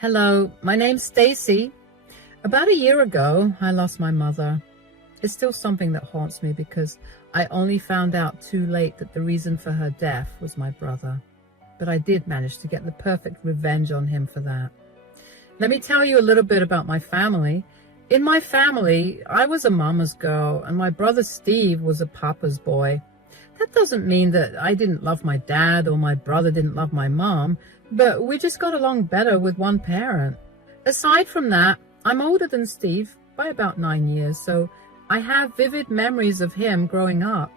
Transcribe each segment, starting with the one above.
Hello, my name's Stacy. About a year ago, I lost my mother. It's still something that haunts me because I only found out too late that the reason for her death was my brother. But I did manage to get the perfect revenge on him for that. Let me tell you a little bit about my family. In my family, I was a mama's girl and my brother Steve was a papa's boy. That doesn't mean that I didn't love my dad or my brother didn't love my mom, but we just got along better with one parent. Aside from that, I'm older than Steve by about 9 years, so I have vivid memories of him growing up.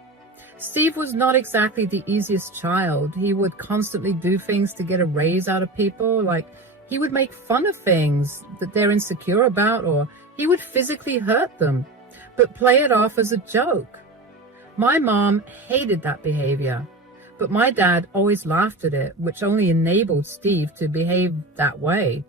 Steve was not exactly the easiest child. He would constantly do things to get a raise out of people, like he would make fun of things that they're insecure about, or he would physically hurt them, but play it off as a joke. My mom hated that behavior, but my dad always laughed at it, which only enabled Steve to behave that way.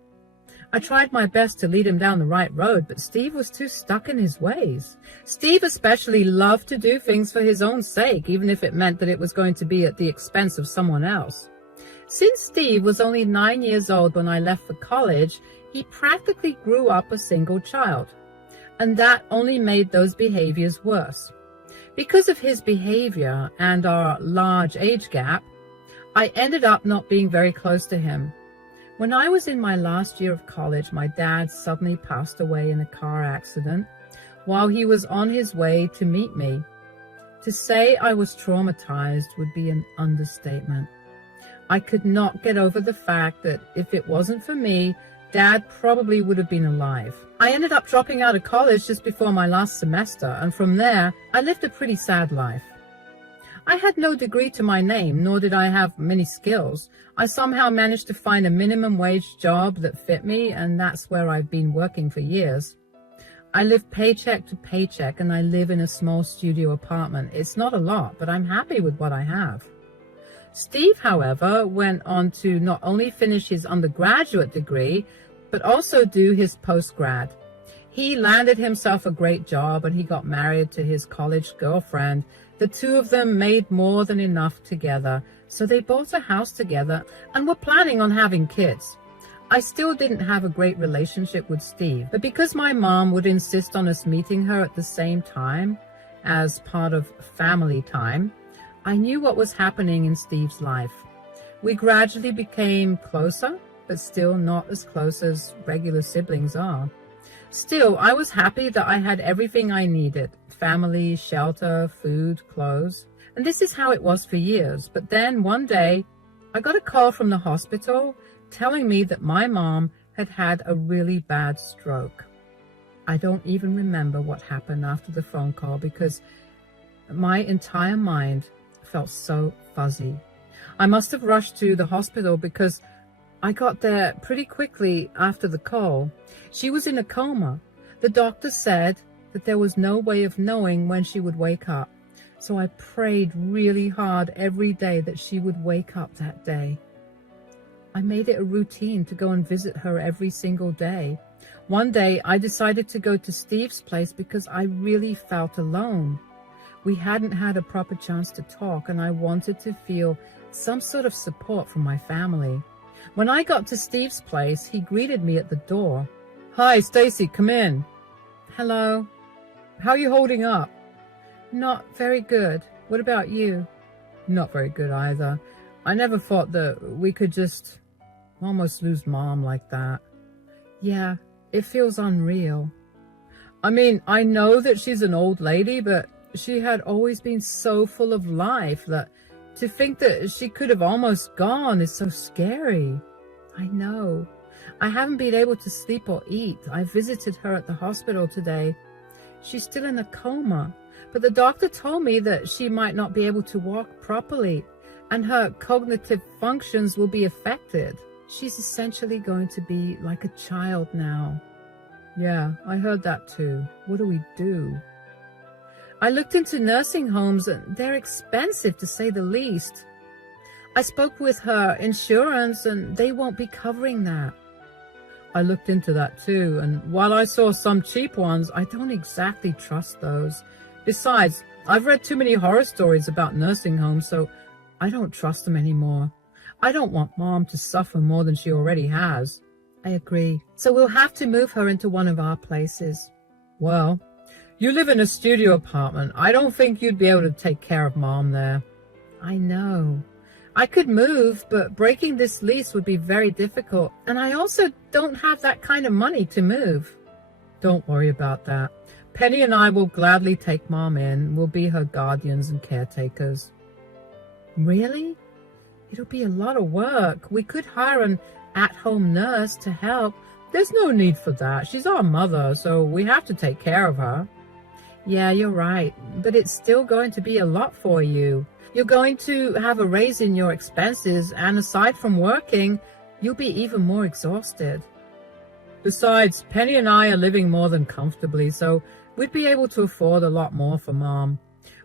I tried my best to lead him down the right road, but Steve was too stuck in his ways. Steve especially loved to do things for his own sake, even if it meant that it was going to be at the expense of someone else. Since Steve was only 9 years old when I left for college, he practically grew up a single child, and that only made those behaviors worse. Because of his behavior and our large age gap, I ended up not being very close to him. When I was in my last year of college, my dad suddenly passed away in a car accident while he was on his way to meet me. To say I was traumatized would be an understatement. I could not get over the fact that if it wasn't for me, Dad probably would have been alive. I ended up dropping out of college just before my last semester, and from there, I lived a pretty sad life. I had no degree to my name, nor did I have many skills. I somehow managed to find a minimum wage job that fit me, and that's where I've been working for years. I live paycheck to paycheck, and I live in a small studio apartment. It's not a lot, but I'm happy with what I have. Steve, however, went on to not only finish his undergraduate degree, but also do his postgrad. He landed himself a great job and he got married to his college girlfriend. The two of them made more than enough together, so they bought a house together and were planning on having kids. I still didn't have a great relationship with Steve, but because my mom would insist on us meeting her at the same time as part of family time, I knew what was happening in Steve's life. We gradually became closer, but still not as close as regular siblings are. Still, I was happy that I had everything I needed: family, shelter, food, clothes. And this is how it was for years. But then one day, I got a call from the hospital telling me that my mom had had a really bad stroke. I don't even remember what happened after the phone call because my entire mind felt so fuzzy. I must have rushed to the hospital because I got there pretty quickly after the call. She was in a coma. The doctor said that there was no way of knowing when she would wake up. So I prayed really hard every day that she would wake up that day. I made it a routine to go and visit her every single day. One day I decided to go to Steve's place because I really felt alone. We hadn't had a proper chance to talk, and I wanted to feel some sort of support from my family. When I got to Steve's place, he greeted me at the door. "Hi, Stacy, come in." "Hello. How are you holding up?" "Not very good. What about you?" "Not very good either. I never thought that we could just almost lose Mom like that." "Yeah, it feels unreal." "I mean, I know that she's an old lady, but she had always been so full of life that to think that she could have almost gone is so scary." "I know. I haven't been able to sleep or eat. I visited her at the hospital today. She's still in a coma, but the doctor told me that she might not be able to walk properly and her cognitive functions will be affected. She's essentially going to be like a child now." "Yeah, I heard that too. What do we do?" "I looked into nursing homes and they're expensive to say the least. I spoke with her insurance and they won't be covering that." "I looked into that too, and while I saw some cheap ones, I don't exactly trust those. Besides, I've read too many horror stories about nursing homes, so I don't trust them anymore. I don't want Mom to suffer more than she already has. I agree. So we'll have to move her into one of our places. Well, you live in a studio apartment. I don't think you'd be able to take care of Mom there. I know. I could move, but breaking this lease would be very difficult. And I also don't have that kind of money to move. Don't worry about that. Penny and I will gladly take Mom in. We'll be her guardians and caretakers. Really? It'll be a lot of work. We could hire an at-home nurse to help. There's no need for that. She's our mother, so we have to take care of her. Yeah, you're right. But it's still going to be a lot for you. You're going to have a raise in your expenses, and aside from working, you'll be even more exhausted. Besides, Penny and I are living more than comfortably, so we'd be able to afford a lot more for Mom.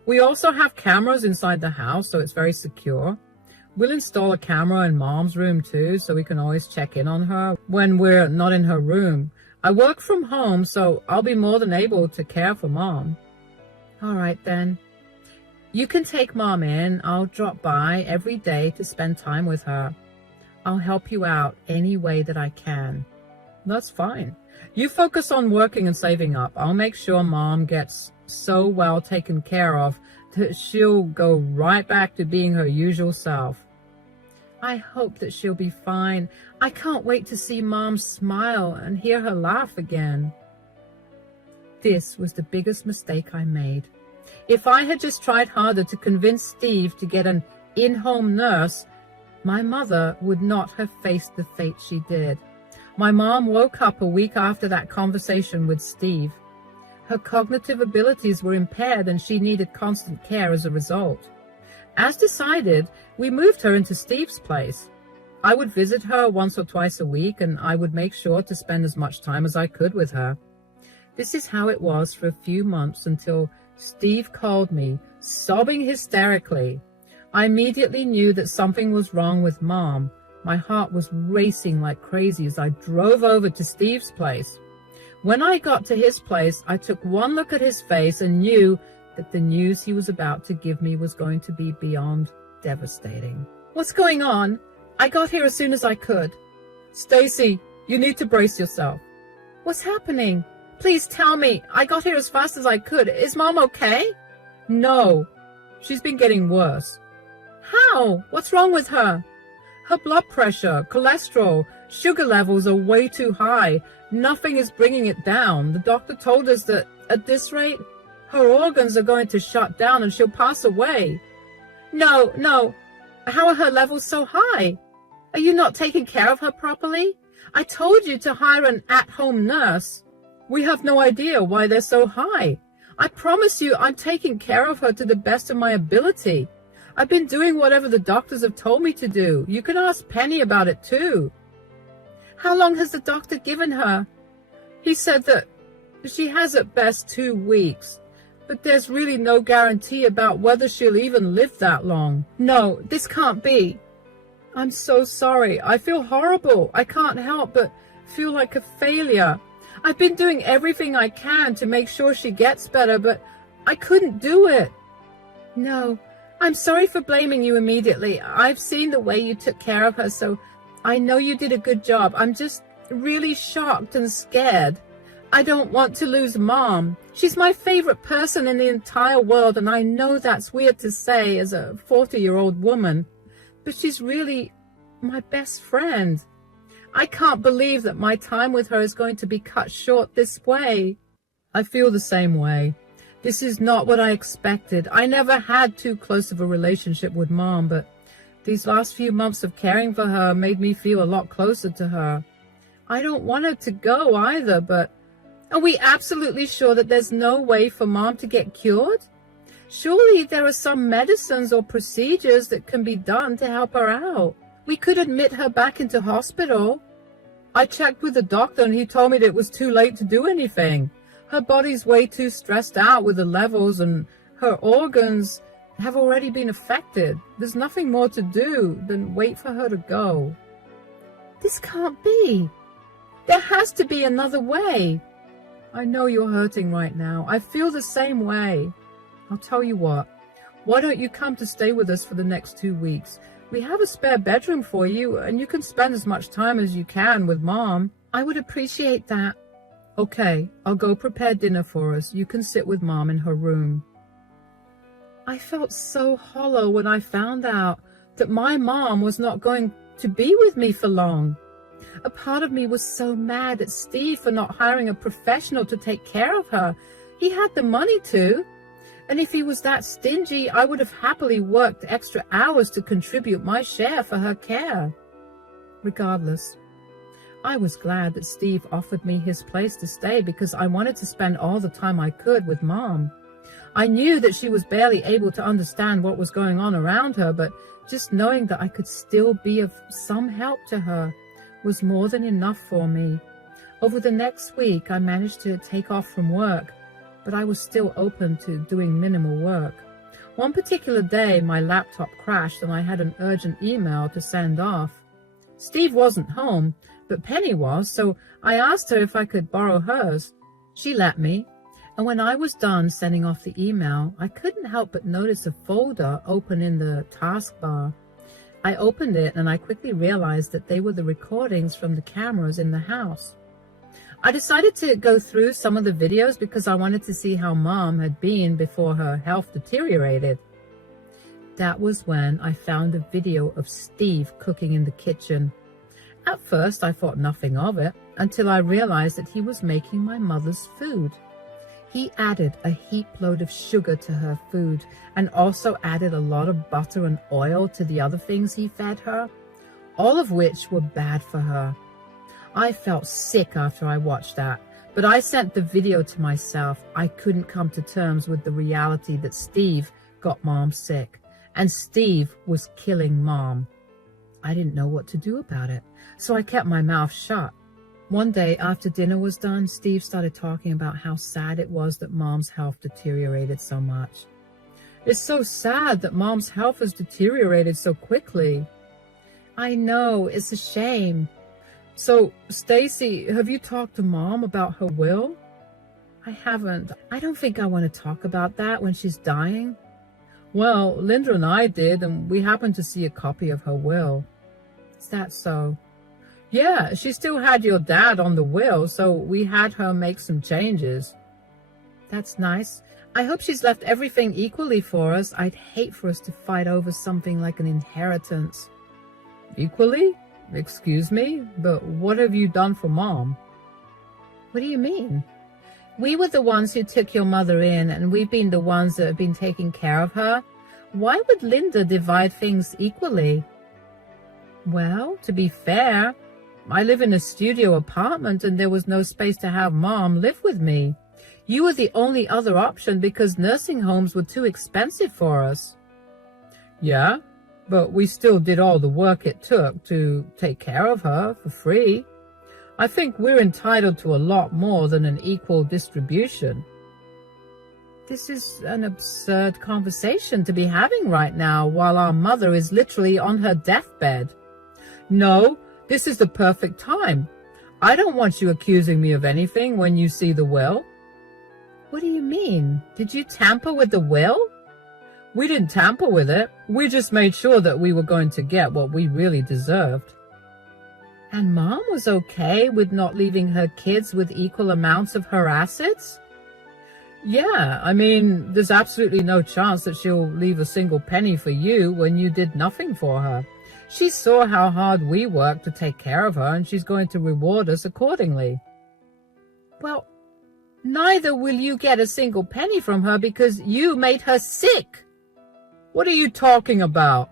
We also have cameras inside the house, so it's very secure. We'll install a camera in Mom's room too, so we can always check in on her when we're not in her room. I work from home, so I'll be more than able to care for Mom. All right then. You can take Mom in. I'll drop by every day to spend time with her. I'll help you out any way that I can. That's fine. You focus on working and saving up. I'll make sure Mom gets so well taken care of that she'll go right back to being her usual self. I hope that she'll be fine. I can't wait to see Mom smile and hear her laugh again. This was the biggest mistake I made. If I had just tried harder to convince Steve to get an in-home nurse, my mother would not have faced the fate she did. My mom woke up a week after that conversation with Steve. Her cognitive abilities were impaired and she needed constant care as a result. As decided, we moved her into Steve's place. I would visit her once or twice a week, and I would make sure to spend as much time as I could with her. This is how it was for a few months until Steve called me, sobbing hysterically. I immediately knew that something was wrong with Mom. My heart was racing like crazy as I drove over to Steve's place. When I got to his place, I took one look at his face and knew that the news he was about to give me was going to be beyond devastating. What's going on? I got here as soon as I could. Stacy, you need to brace yourself. What's happening? Please tell me. I got here as fast as I could. Is Mom okay? No. She's been getting worse. How? What's wrong with her? Her blood pressure, cholesterol, sugar levels are way too high. Nothing is bringing it down. The doctor told us that at this rate, her organs are going to shut down and she'll pass away. No. How are her levels so high? Are you not taking care of her properly? I told you to hire an at-home nurse. We have no idea why they're so high. I promise you I'm taking care of her to the best of my ability. I've been doing whatever the doctors have told me to do. You can ask Penny about it too. How long has the doctor given her? He said that she has at best 2 weeks, but there's really no guarantee about whether she'll even live that long. No, this can't be. I'm so sorry. I feel horrible. I can't help but feel like a failure. I've been doing everything I can to make sure she gets better, but I couldn't do it. No, I'm sorry for blaming you immediately. I've seen the way you took care of her, so I know you did a good job. I'm just really shocked and scared. I don't want to lose Mom. She's my favorite person in the entire world, and I know that's weird to say as a 40-year-old woman, but she's really my best friend. I can't believe that my time with her is going to be cut short this way. I feel the same way. This is not what I expected. I never had too close of a relationship with Mom, but these last few months of caring for her made me feel a lot closer to her. I don't want her to go either, but are we absolutely sure that there's no way for Mom to get cured? Surely there are some medicines or procedures that can be done to help her out. We could admit her back into hospital. I checked with the doctor and he told me that it was too late to do anything. Her body's way too stressed out with the levels and her organs have already been affected. There's nothing more to do than wait for her to go. This can't be. There has to be another way. I know you're hurting right now. I feel the same way. I'll tell you what. Why don't you come to stay with us for the next 2 weeks? We have a spare bedroom for you, and you can spend as much time as you can with Mom. I would appreciate that. Okay, I'll go prepare dinner for us. You can sit with Mom in her room. I felt so hollow when I found out that my mom was not going to be with me for long. A part of me was so mad at Steve for not hiring a professional to take care of her. He had the money to. And if he was that stingy, I would have happily worked extra hours to contribute my share for her care. Regardless, I was glad that Steve offered me his place to stay because I wanted to spend all the time I could with Mom. I knew that she was barely able to understand what was going on around her, but just knowing that I could still be of some help to her was more than enough for me. Over the next week, I managed to take off from work, but I was still open to doing minimal work. One particular day, my laptop crashed and I had an urgent email to send off. Steve wasn't home, but Penny was, so I asked her if I could borrow hers. She let me. And when I was done sending off the email, I couldn't help but notice a folder open in the taskbar. I opened it and I quickly realized that they were the recordings from the cameras in the house. I decided to go through some of the videos because I wanted to see how Mom had been before her health deteriorated. That was when I found a video of Steve cooking in the kitchen. At first, I thought nothing of it until I realized that he was making my mother's food. He added a heap load of sugar to her food and also added a lot of butter and oil to the other things he fed her, all of which were bad for her. I felt sick after I watched that, but I sent the video to myself. I couldn't come to terms with the reality that Steve got Mom sick, and Steve was killing Mom. I didn't know what to do about it, so I kept my mouth shut. One day after dinner was done, Steve started talking about how sad it was that Mom's health deteriorated so much. It's so sad that Mom's health has deteriorated so quickly. I know, it's a shame. So, Stacy, have you talked to Mom about her will? I haven't. I don't think I want to talk about that when she's dying. Well, Linda and I did, and we happened to see a copy of her will. Is that so? Yeah, she still had your dad on the will, so we had her make some changes. That's nice. I hope she's left everything equally for us. I'd hate for us to fight over something like an inheritance. Equally? Excuse me, but what have you done for Mom? What do you mean? We were the ones who took your mother in, and we've been the ones that have been taking care of her. Why would Linda divide things equally? Well, to be fair, I live in a studio apartment and there was no space to have Mom live with me. You were the only other option because nursing homes were too expensive for us. Yeah, but we still did all the work it took to take care of her for free. I think we're entitled to a lot more than an equal distribution. This is an absurd conversation to be having right now while our mother is literally on her deathbed. No, this is the perfect time. I don't want you accusing me of anything when you see the will. What do you mean? Did you tamper with the will? We didn't tamper with it. We just made sure that we were going to get what we really deserved. And Mom was okay with not leaving her kids with equal amounts of her assets? Yeah, I mean, there's absolutely no chance that she'll leave a single penny for you when you did nothing for her. She saw how hard we worked to take care of her, and she's going to reward us accordingly. Well, neither will you get a single penny from her because you made her sick. What are you talking about?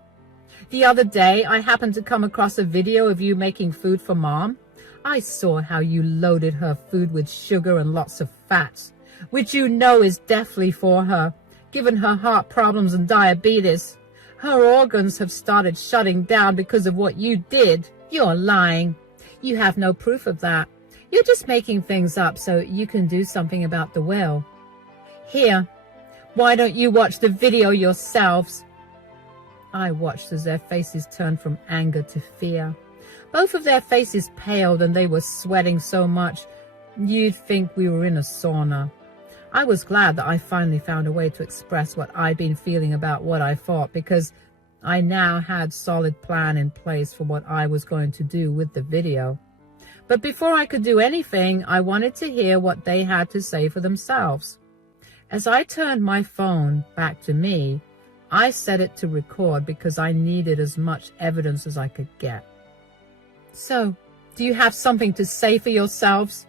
The other day, I happened to come across a video of you making food for Mom. I saw how you loaded her food with sugar and lots of fats, which you know is deathly for her, given her heart problems and diabetes. Her organs have started shutting down because of what you did. You're lying. You have no proof of that. You're just making things up so you can do something about the will. Here, why don't you watch the video yourselves? I watched as their faces turned from anger to fear. Both of their faces paled and they were sweating so much you'd think we were in a sauna. I was glad that I finally found a way to express what I'd been feeling about what I thought, because I now had solid plan in place for what I was going to do with the video. But before I could do anything, I wanted to hear what they had to say for themselves. As I turned my phone back to me, I set it to record because I needed as much evidence as I could get. So, do you have something to say for yourselves?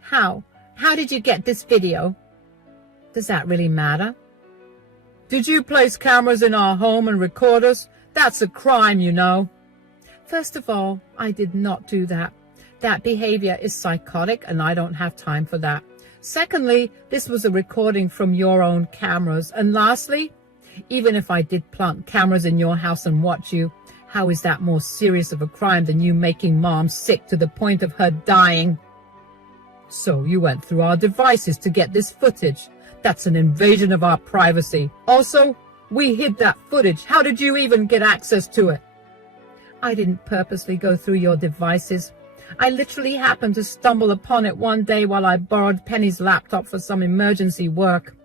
How did you get this video? Does that really matter? Did you place cameras in our home and record us? That's a crime, you know. First of all, I did not do that. That behavior is psychotic and I don't have time for that. Secondly, this was a recording from your own cameras. And lastly, even if I did plant cameras in your house and watch you, how is that more serious of a crime than you making Mom sick to the point of her dying? So you went through our devices to get this footage. That's an invasion of our privacy. Also, we hid that footage. How did you even get access to it? I didn't purposely go through your devices. I literally happened to stumble upon it one day while I borrowed Penny's laptop for some emergency work.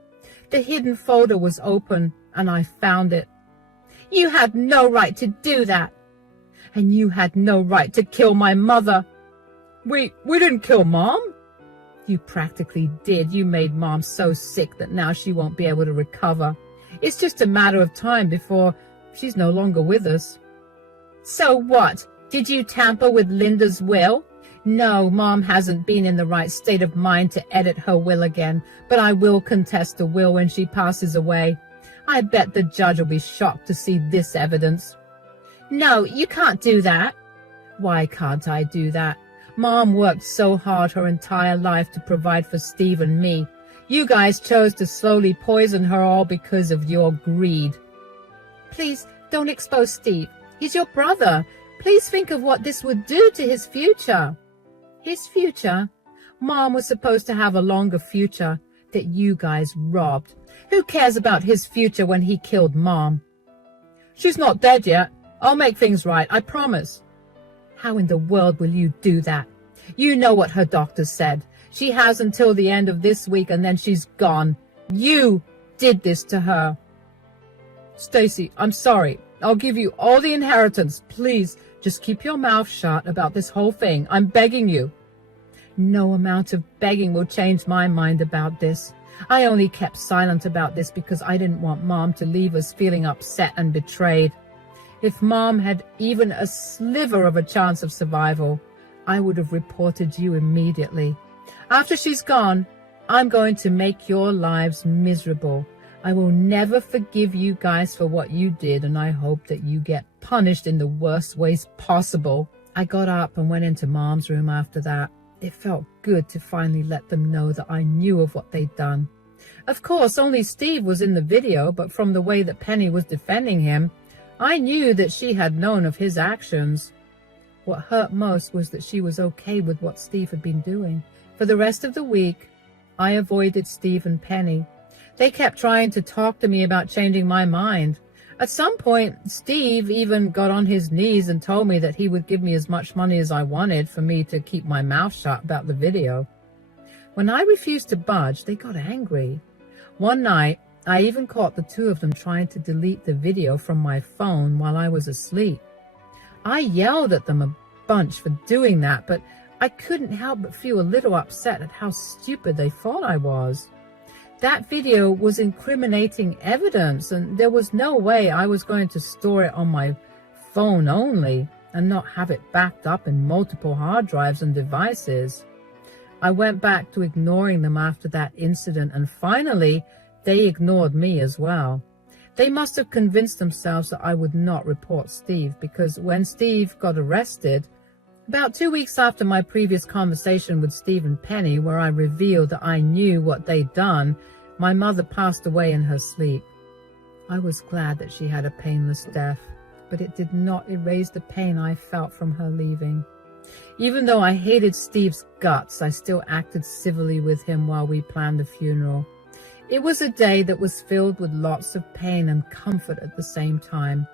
The hidden folder was open and I found it. You had no right to do that. And you had no right to kill my mother. We didn't kill Mom. You practically did. You made Mom so sick that now she won't be able to recover. It's just a matter of time before she's no longer with us. So what? Did you tamper with Linda's will? No, Mom hasn't been in the right state of mind to edit her will again, but I will contest the will when she passes away. I bet the judge will be shocked to see this evidence. No, you can't do that. Why can't I do that? Mom worked so hard her entire life to provide for Steve and me. You guys chose to slowly poison her all because of your greed. Please, don't expose Steve. He's your brother. Please think of what this would do to his future. His future? Mom was supposed to have a longer future that you guys robbed. Who cares about his future when he killed Mom? She's not dead yet. I'll make things right, I promise. How in the world will you do that? You know what her doctor said. She has until the end of this week and then she's gone. You did this to her. Stacy, I'm sorry. I'll give you all the inheritance. Please, just keep your mouth shut about this whole thing. I'm begging you. No amount of begging will change my mind about this. I only kept silent about this because I didn't want Mom to leave us feeling upset and betrayed. If Mom had even a sliver of a chance of survival, I would have reported you immediately. After she's gone, I'm going to make your lives miserable. I will never forgive you guys for what you did, and I hope that you get punished in the worst ways possible. I got up and went into Mom's room after that. It felt good to finally let them know that I knew of what they'd done. Of course, only Steve was in the video, but from the way that Penny was defending him, I knew that she had known of his actions. What hurt most was that she was okay with what Steve had been doing. For the rest of the week, I avoided Steve and Penny. They kept trying to talk to me about changing my mind. At some point, Steve even got on his knees and told me that he would give me as much money as I wanted for me to keep my mouth shut about the video. When I refused to budge, they got angry. One night, I even caught the two of them trying to delete the video from my phone while I was asleep. I yelled at them a bunch for doing that, but I couldn't help but feel a little upset at how stupid they thought I was. That video was incriminating evidence, and there was no way I was going to store it on my phone only and not have it backed up in multiple hard drives and devices. I went back to ignoring them after that incident, and finally, they ignored me as well. They must have convinced themselves that I would not report Steve, because when Steve got arrested, about 2 weeks after my previous conversation with Steve and Penny, where I revealed that I knew what they'd done, my mother passed away in her sleep. I was glad that she had a painless death, but it did not erase the pain I felt from her leaving. Even though I hated Steve's guts, I still acted civilly with him while we planned the funeral. It was a day that was filled with lots of pain and comfort at the same time.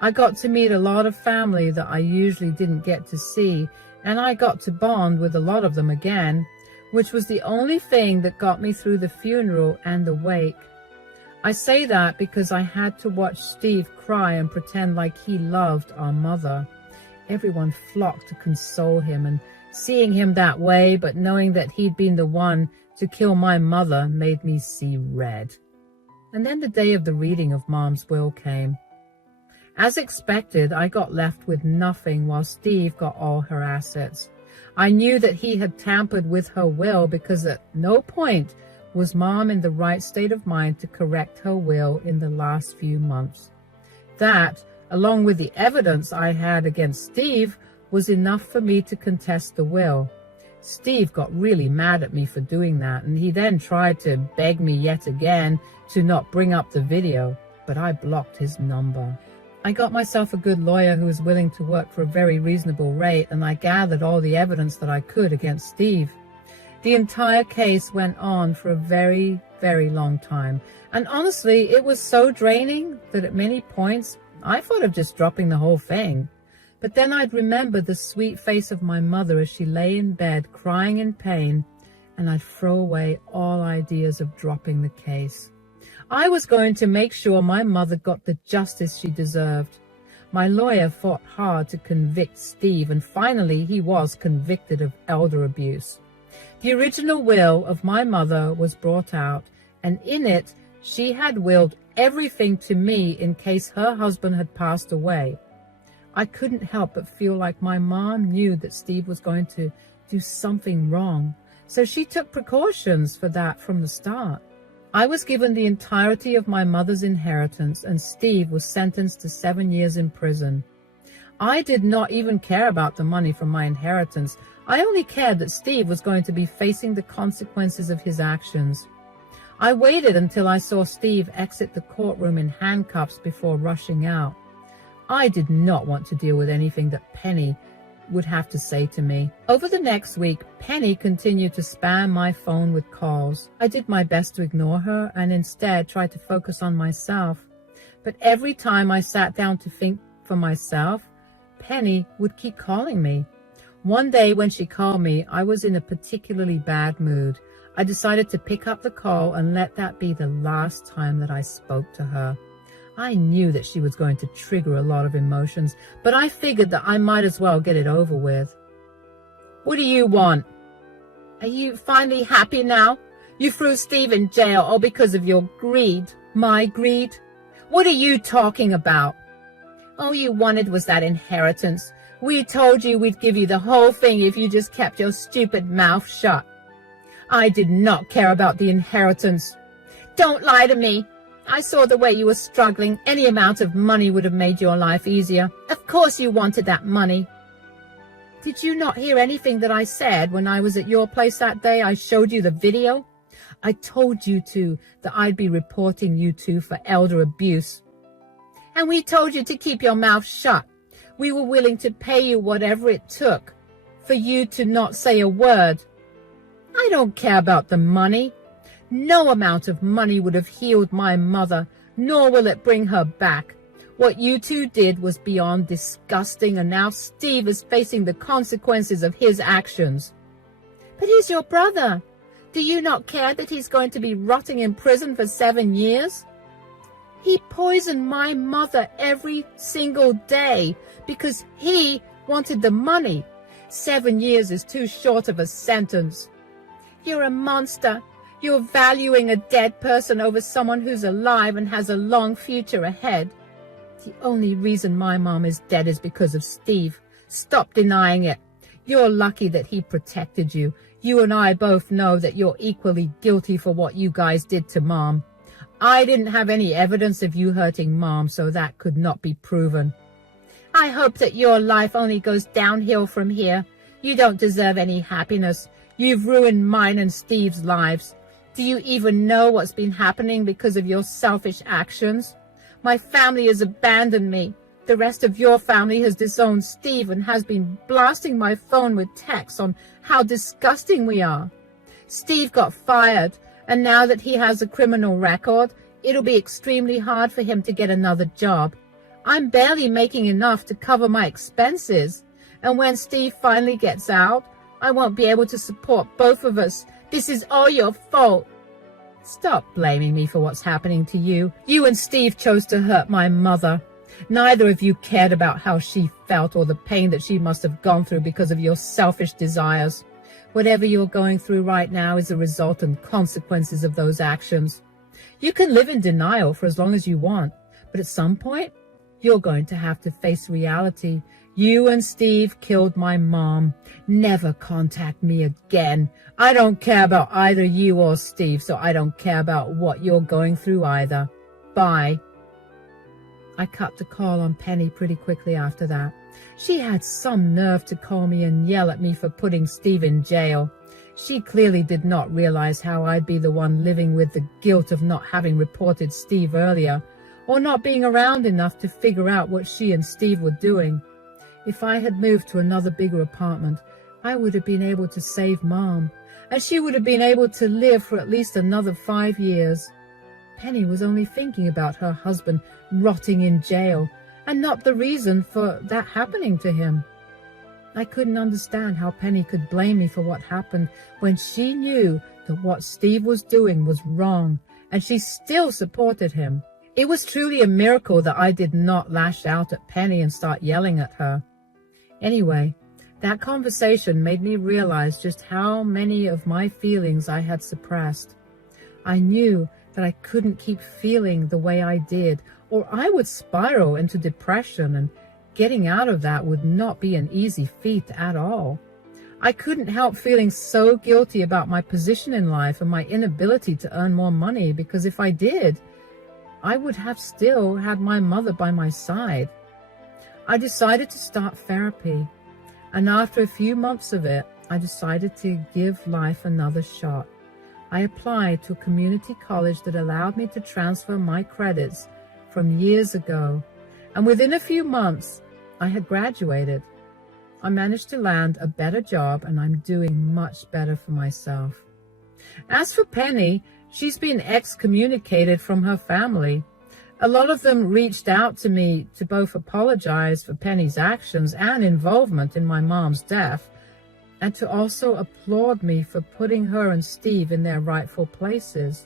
I got to meet a lot of family that I usually didn't get to see, and I got to bond with a lot of them again, which was the only thing that got me through the funeral and the wake. I say that because I had to watch Steve cry and pretend like he loved our mother. Everyone flocked to console him, and seeing him that way, but knowing that he'd been the one to kill my mother, made me see red. And then the day of the reading of Mom's will came. As expected, I got left with nothing while Steve got all her assets. I knew that he had tampered with her will because at no point was Mom in the right state of mind to correct her will in the last few months. That, along with the evidence I had against Steve, was enough for me to contest the will. Steve got really mad at me for doing that, and he then tried to beg me yet again to not bring up the video, but I blocked his number. I got myself a good lawyer who was willing to work for a very reasonable rate, and I gathered all the evidence that I could against Steve. The entire case went on for a very, very long time, and honestly, it was so draining that at many points I thought of just dropping the whole thing. But then I'd remember the sweet face of my mother as she lay in bed crying in pain, and I'd throw away all ideas of dropping the case. I was going to make sure my mother got the justice she deserved. My lawyer fought hard to convict Steve, and finally he was convicted of elder abuse. The original will of my mother was brought out, and in it she had willed everything to me in case her husband had passed away. I couldn't help but feel like my mom knew that Steve was going to do something wrong, so she took precautions for that from the start. I was given the entirety of my mother's inheritance, and Steve was sentenced to 7 years in prison. I did not even care about the money from my inheritance. I only cared that Steve was going to be facing the consequences of his actions. I waited until I saw Steve exit the courtroom in handcuffs before rushing out. I did not want to deal with anything that Penny would have to say to me. Over the next week, Penny continued to spam my phone with calls. I did my best to ignore her and instead tried to focus on myself. But every time I sat down to think for myself, Penny would keep calling me. One day when she called me, I was in a particularly bad mood. I decided to pick up the call and let that be the last time that I spoke to her. I knew that she was going to trigger a lot of emotions, but I figured that I might as well get it over with. What do you want? Are you finally happy now? You threw Steve in jail all because of your greed. My greed? What are you talking about? All you wanted was that inheritance. We told you we'd give you the whole thing if you just kept your stupid mouth shut. I did not care about the inheritance. Don't lie to me. I saw the way you were struggling. Any amount of money would have made your life easier. Of course you wanted that money. Did you not hear anything that I said when I was at your place that day? I showed you the video. I told you that I'd be reporting you two for elder abuse. And we told you to keep your mouth shut. We were willing to pay you whatever it took for you to not say a word. I don't care about the money. No amount of money would have healed my mother, nor will it bring her back. What you two did was beyond disgusting, and now Steve is facing the consequences of his actions. But he's your brother. Do you not care that he's going to be rotting in prison for 7 years? He poisoned my mother every single day because he wanted the money. 7 years is too short of a sentence. You're a monster. You're valuing a dead person over someone who's alive and has a long future ahead. The only reason my mom is dead is because of Steve. Stop denying it. You're lucky that he protected you. You and I both know that you're equally guilty for what you guys did to Mom. I didn't have any evidence of you hurting Mom, so that could not be proven. I hope that your life only goes downhill from here. You don't deserve any happiness. You've ruined mine and Steve's lives. Do you even know what's been happening because of your selfish actions? My family has abandoned me. The rest of your family has disowned Steve and has been blasting my phone with texts on how disgusting we are. Steve got fired, and now that he has a criminal record, it'll be extremely hard for him to get another job. I'm barely making enough to cover my expenses, and when Steve finally gets out, I won't be able to support both of us. This is all your fault. Stop blaming me for what's happening to you. You and Steve chose to hurt my mother. Neither of you cared about how she felt or the pain that she must have gone through because of your selfish desires. Whatever you're going through right now is a result and consequences of those actions. You can live in denial for as long as you want, but at some point, you're going to have to face reality. You and Steve killed my mom. Never contact me again. I don't care about either you or Steve, so I don't care about what you're going through either. Bye. I cut the call on Penny pretty quickly after that. She had some nerve to call me and yell at me for putting Steve in jail. She clearly did not realize how I'd be the one living with the guilt of not having reported Steve earlier, or not being around enough to figure out what she and Steve were doing. If I had moved to another bigger apartment, I would have been able to save Mom, and she would have been able to live for at least another 5 years. Penny was only thinking about her husband rotting in jail, and not the reason for that happening to him. I couldn't understand how Penny could blame me for what happened when she knew that what Steve was doing was wrong, and she still supported him. It was truly a miracle that I did not lash out at Penny and start yelling at her. Anyway, that conversation made me realize just how many of my feelings I had suppressed. I knew that I couldn't keep feeling the way I did, or I would spiral into depression, and getting out of that would not be an easy feat at all. I couldn't help feeling so guilty about my position in life and my inability to earn more money, because if I did, I would have still had my mother by my side. I decided to start therapy, and after a few months of it, I decided to give life another shot. I applied to a community college that allowed me to transfer my credits from years ago, and within a few months, I had graduated. I managed to land a better job, and I'm doing much better for myself. As for Penny, she's been excommunicated from her family. A lot of them reached out to me to both apologize for Penny's actions and involvement in my mom's death, and to also applaud me for putting her and Steve in their rightful places.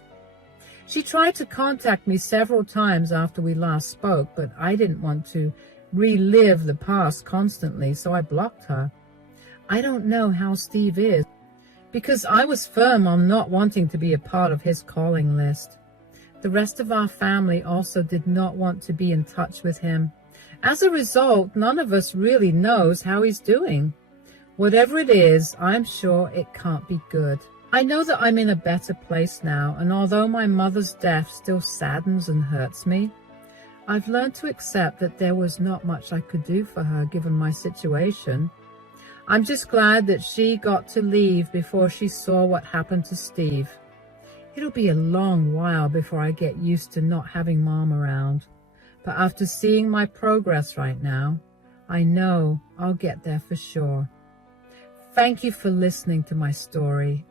She tried to contact me several times after we last spoke, but I didn't want to relive the past constantly, so I blocked her. I don't know how Steve is, because I was firm on not wanting to be a part of his calling list. The rest of our family also did not want to be in touch with him. As a result, none of us really knows how he's doing. Whatever it is, I'm sure it can't be good. I know that I'm in a better place now, and although my mother's death still saddens and hurts me, I've learned to accept that there was not much I could do for her given my situation. I'm just glad that she got to leave before she saw what happened to Steve. It'll be a long while before I get used to not having Mom around, but after seeing my progress right now, I know I'll get there for sure. Thank you for listening to my story.